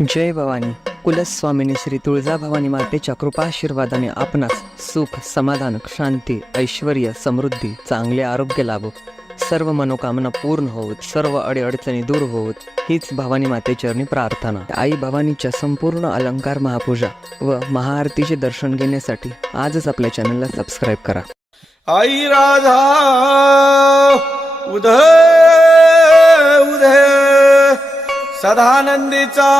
जय भवानी. कुलस्वामिनी श्री तुळजाभवानी मातेच्या कृपाशीर्वादाने आपणास सुख, समाधान, शांती, ऐश्वर्य, समृद्धी, चांगले आरोग्य लाभो, सर्व मनोकामना पूर्ण होत, सर्व अडीअडचणी दूर होत, हीच भवानी मातेचरणी प्रार्थना. आई भवानीच्या संपूर्ण अलंकार महापूजा व महाआरतीचे दर्शन घेण्यासाठी आजच आपल्या चॅनलला सबस्क्राईब करा. आई राधा उधय उधय सदानंदीचा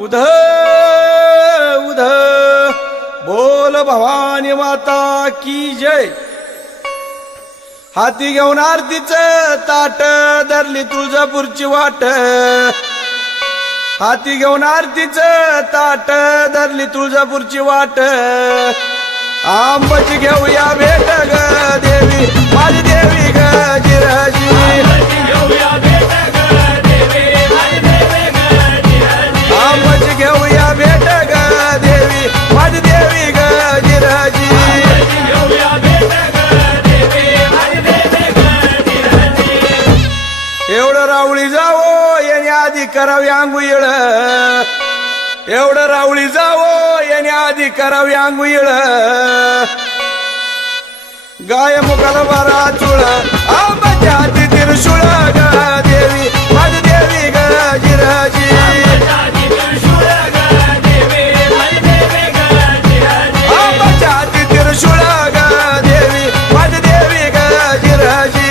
उधय उधय बोल भवानी माता की जय. हाती घेऊन आरतीचं ताट धरली तुळजापूरची वाट, हाती घेऊन आरतीचं ताट धरली तुळजापूरची वाट. आंबाची घेऊया भेट ग देवी माझी देवी ग जिराजी. आंबाची घेऊया भेट ग देवी माझी देवी ग जिराजी. एवढं रावळी जावो याने आधी करावी आंघोळ, एवढं रावळी जावो याने आधी करावी आंघोळ. गाय मुखाला बारा चुळ आंबाच्या हाती त्रिशूळ ग देवी माझी देवी ग जिराजी. आंबाच्या हाती त्रिशूळ ग देवी माझी देवी ग जिराजी.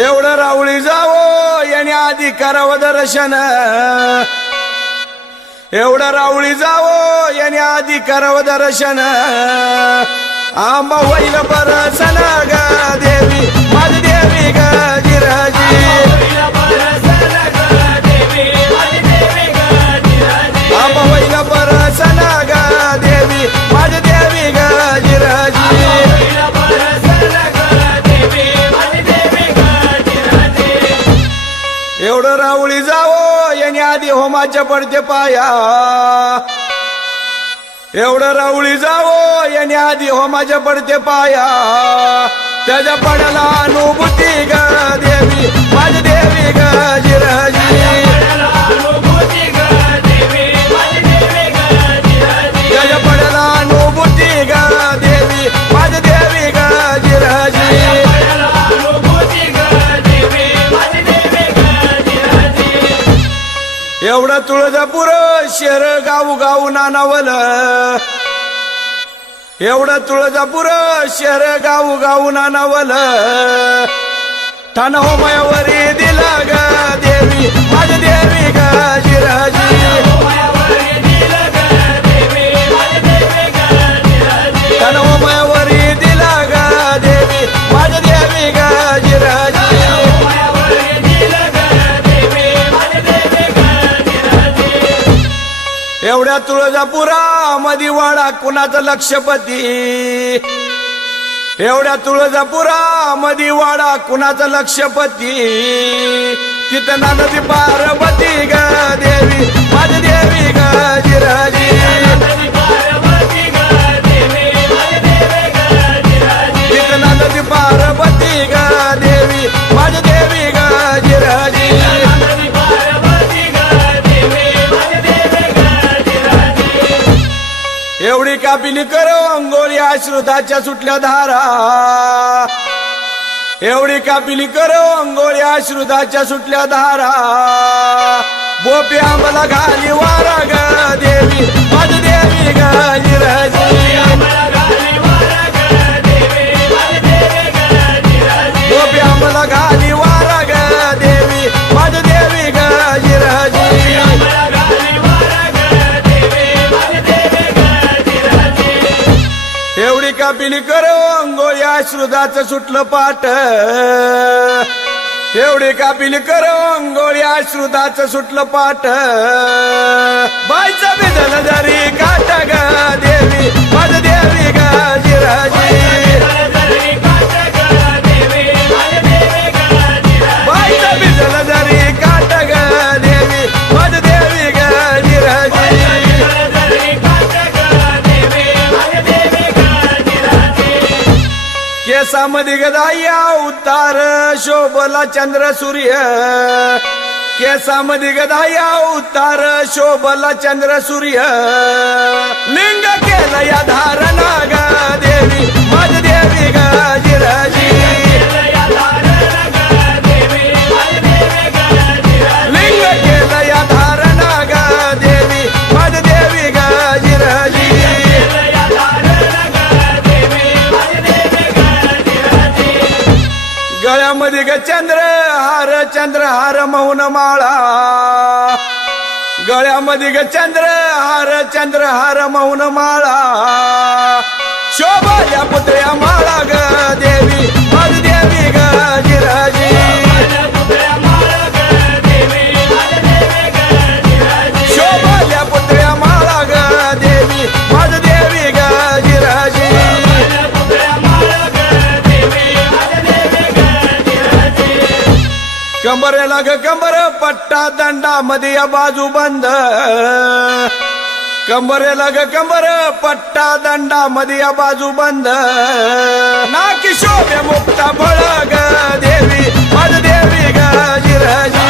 एवढं रावळी जावो याने आधी करावं दर्शन, एवढं रावळी जावो याने आधी करावं दर्शन. आंबा होईल परसन ग देवी माझी देवी ग जिराजी. आंबा होईल परसन ग देवी माझी देवी ग जिराजी. एवढं रावळी जावो याने आधी होमाच्या पडते पाया, एवढं रावळी जावो याने आधी होमाच्या पडते पाया. त्याच्या पडाला अनुभूती ग देवी माझी देवी ग जिराजी. त्याच्या पडाला अनुभूती ग देवी माझी देवी ग जिराजी. एवढं तुळजापूर शेर गाऊ गाऊ नानावल, एवढं तुळजापूर शेर गाऊ गाऊ नानावल. ठाण होमायावरी दिला ग देवी माझी देवी ग जिराजी. ठाण होमायावरी दिला ग देवी माझी देवी ग जिराजी. एवढ्या तुळजापुरामध्ये वाडा कुणाचं लक्षपती, एवढ्या तुळजापुरामध्ये वाडा कुणाचं लक्षपती. तिथं नदी पार्वती ग देवी माझी देवी ग जिराजी. तिथं नदी पार्वती ग देवी माझी देवी ग जिराजी. एवढी कापिली करो अंघोळी अश्रुताच्या सुटल्या धारा, एवढी कापिली करो अंघोळी अश्रुताच्या सुटल्या धारा. बोपी आंबला घाली वारा ग देवी माझी देवी ग जिराजी. बोपी आंबला घाली वारा ग देवी माझी देवी ग जिराजी. एवढी कापिली करो अंघोळी अश्रुदाचं सुटलं पाट, एवढी कापिली करो अंघोळी अश्रुदाचं सुटलं पाट. बायचा बिदल जरी काट ग देवी माझी देवी ग जिराजी. बायचा बिदल जरी काट ग देवी माझी देवी ग जिराजी. केसामध्ये गदाया अवतार शोभला चंद्र सूर्य केसामध्ये गदाई अवतार शोभला चंद्र सूर्य लिंग केलं या धारणा ग देवी माझी देवी ग जिराजी लिंग केलं या धारणा ग देवी माझी देवी ग जिराजी गळ्यामध्ये ग चंद्रहार मौन माळा गळ्यामध्ये ग चंद्रहार मौन माळा शोभाल्या पुतळ्या माळा ग देवी माझी देवी ग जिराजी शोभाल्या पुतळ्या माळा ग देवी माझी देवी ग जिराजी कंबरेला ग कंबर पट्टा दंडा मध्ये या बाजू बंद कंबरेला ग कंबर पट्टा दंडा मध्ये या बाजू बंद नाकी शोभे मुक्ता फळ ग देवी माझ देवी ग जिराजी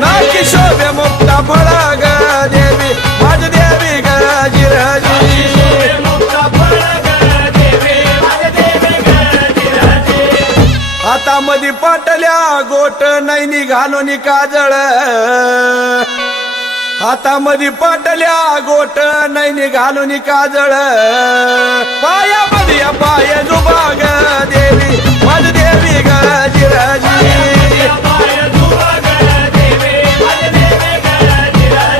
नाकी शोभे मुक्ता फळ ग देवी माझ देवी ग जिराजी हातामध्ये पाटल्या गोट नैनी घालून काजळ हातामध्ये पाटल्या गोट नैनी घालून काजळ पायामध्ये पाय जुबाग देवी माझ देवी ग जिराजी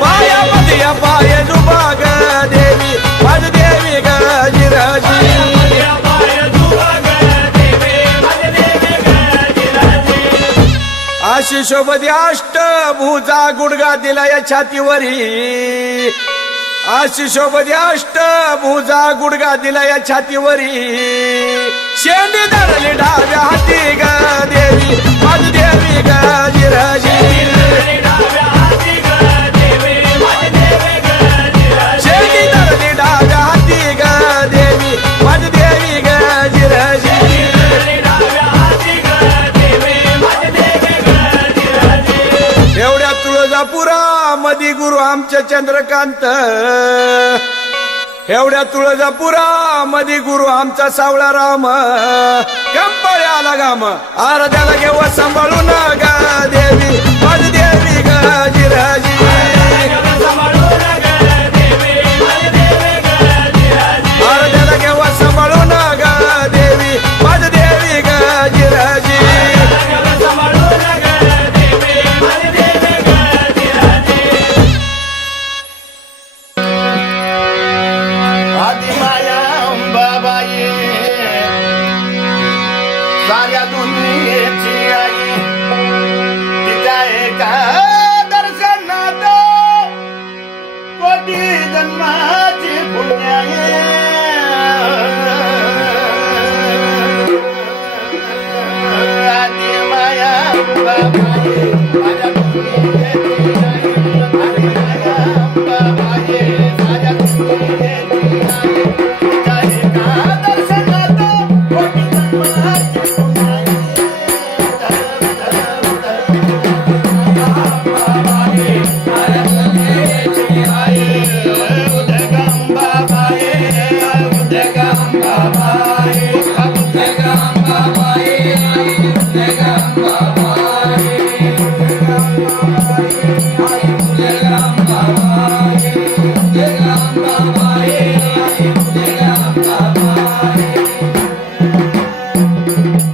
पायामध्ये पाय जुबाग देवी माझ देवी ग जिराजी आशिषोबधी अष्टभुजा गुडगा दिला या छातीवरी आशिषोबधी अष्टभुजा गुडगा दिला या छातीवरी शेंडी धरली डाव्या हाती ग देवी माझ देवी ग जिराजी शेंडी धरली डाव्या हाती ग देवी माझ देवी ग जिराजी एवढ्या तुळजापुरामध्ये गुरु आमचे चंद्रकांत एवढ्या तुळजापुरामध्ये गुरु आमचा सावळा राम कंपळ्याला गाम आराध्याला घेऊ सांभाळून ग देवी माझ देवी ग जिराजी आराध्याला घेऊ सांभाळून ग देवी माझ देवी ग जिराजी साऱ्या दुनियेची आई तिच्या एका दर्शनात कोटी जन्माची पुण्य आदी माया बाबाई साऱ्या दुनियेची आई आदी माया बाबाई साऱ्या दुनियेची आई तिच्या एका दर्शनात कोटी जन्माची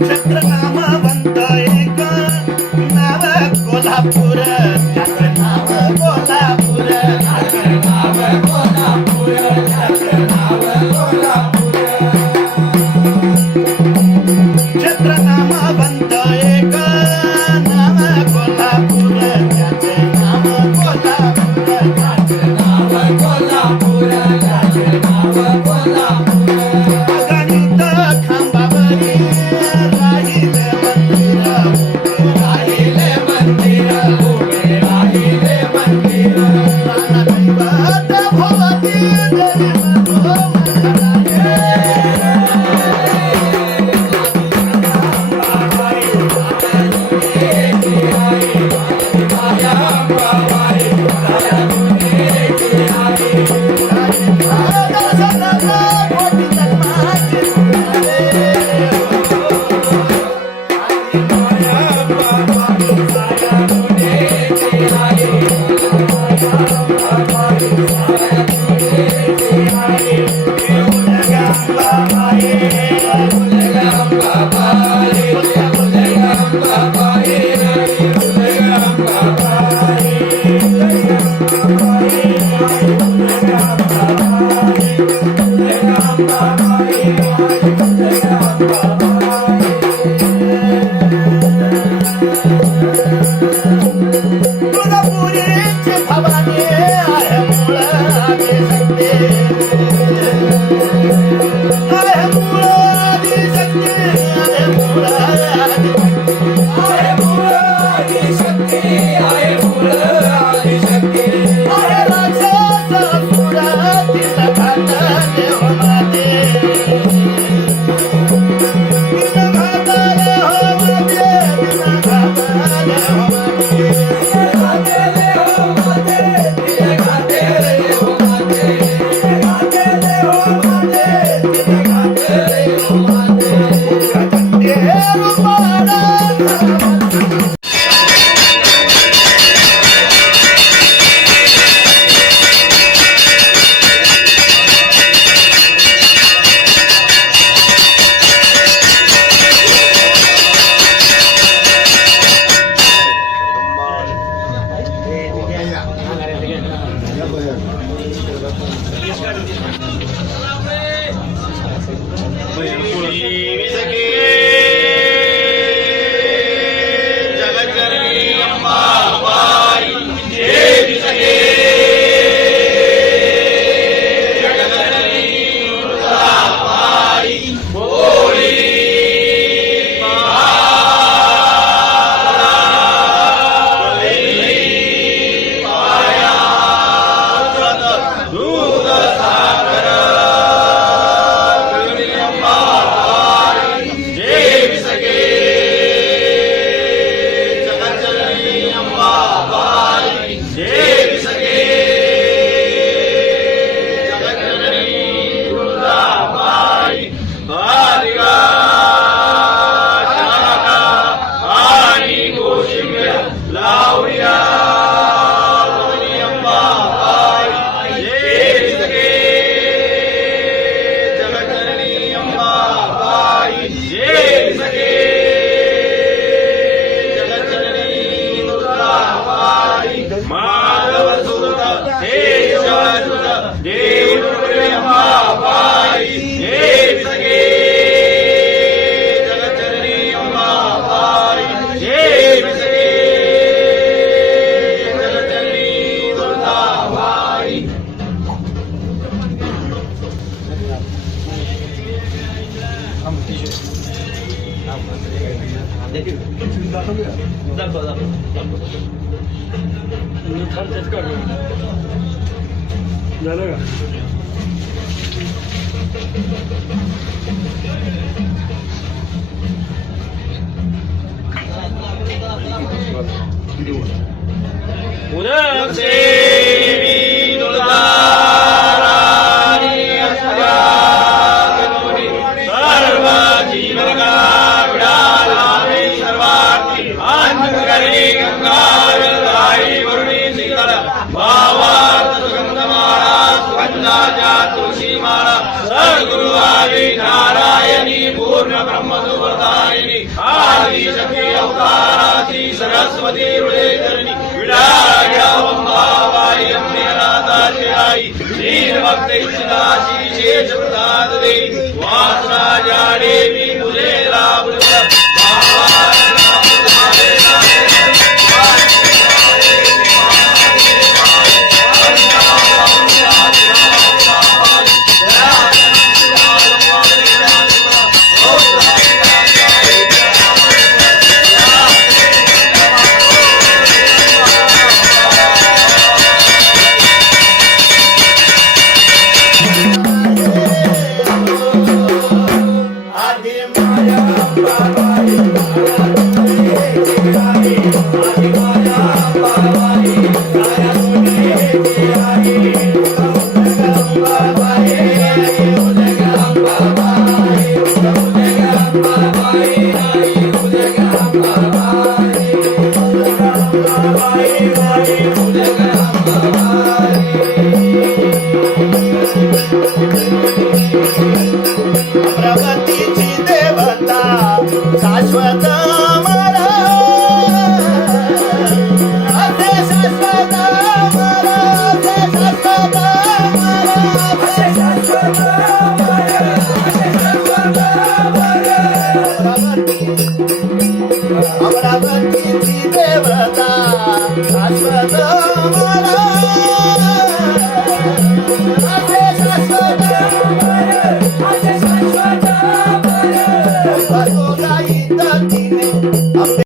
छत्रनामवंत एक नाव कोल्हापूर त्याचं नाव कोल्हापूर त्याचं नाव कोल्हापूर त्याचं नाव कोल्हापूर छत्रनामवंत एक नाव कोल्हापूर त्याचं नाव कोल्हापूर त्याचं नाव कोल्हापूर त्याचं नाव कोल्हापूर गणित खांबावरी राहिले मंदिर उभे राहिले मंदिर प्राणदैवत भवती देवी मनो तुळजापुरीची भवानी आहे मूळ आदिशक्ती. आहे मूळ आदिशक्ती, आहे मूळ आदिशक्ती. आहे राक्षस असुर तिचा घात देव माते. तिचा घात देव माते, तिचा घात देव माते. झालं का? सरस्वती हृदयधरणी विडाग्यावंबाबाई अम्मेनाथाची आई दीन भक्त इच्छिताची शेष प्रसाद देवी वासराजा देवी मुले लाभ आधी शांती है